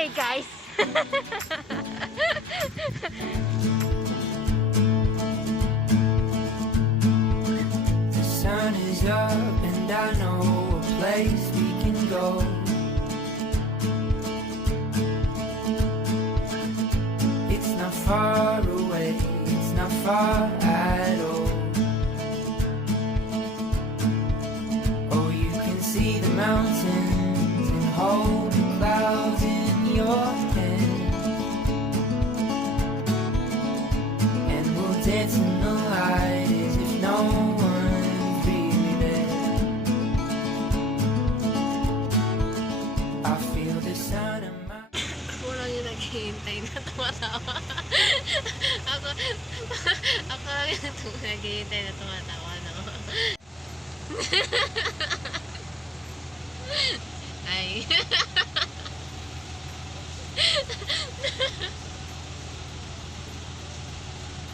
Hey guys! The sun is up and I know a place we can go. It's not far away, it's not far at all. Oh, you can see the mountains and hold the clouds in your hand. And we'll dance in the light as if no one's really there. I feel the sound of my... Ako lang yung naghihintay na tumatawa. ako lang yung naghihintay na tumatawa, no? Ay.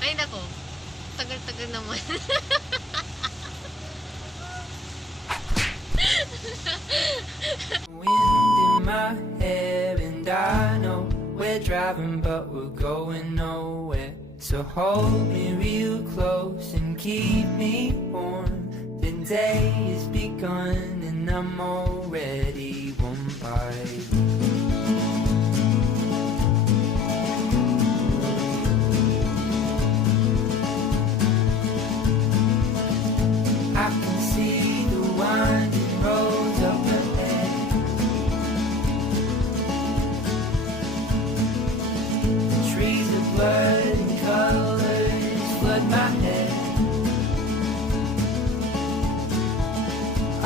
Ay, nako. Tagal-tagal naman. Wind in my hair and I know we're driving but we're going nowhere. So hold me real close and keep me warm. The day has begun and I'm already warm by you. I can see the winding roads up ahead. The trees of blood and colors flood my head.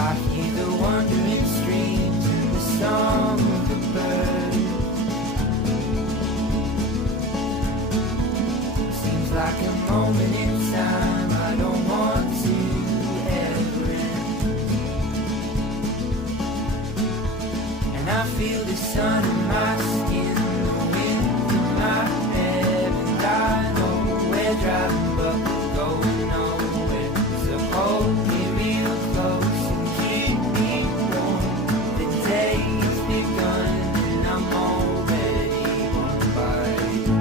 I hear the wandering streams and the song of the birds. Seems like a moment in time I don't want to ever end. And I feel the sun in my skin, the wind in my hair, and I know we're driving but we're going nowhere. So hold me real close and keep me warm. The day has begun and I'm already warm by you.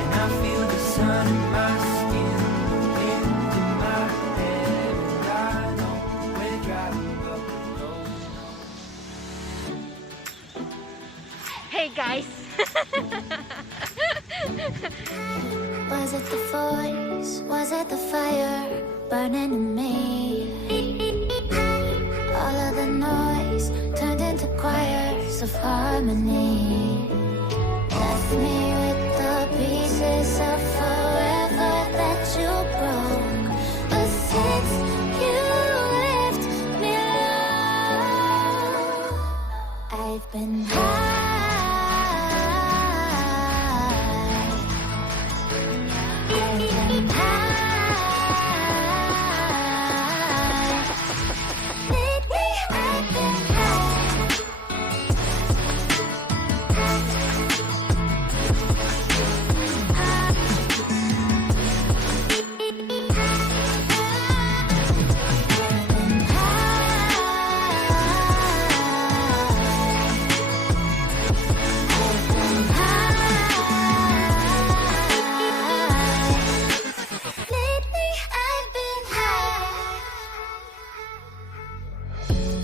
And I feel the sun in my skin, the wind in my hair, and I know we're driving but we're going nowhere. Hey guys! Was it the voice? Was it the fire burning in me? All of the noise turned into choirs of harmony. Left me with the pieces of forever that you broke. But since you left me alone, I've been high.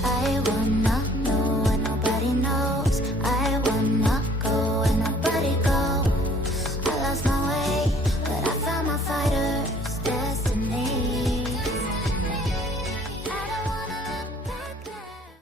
I wonder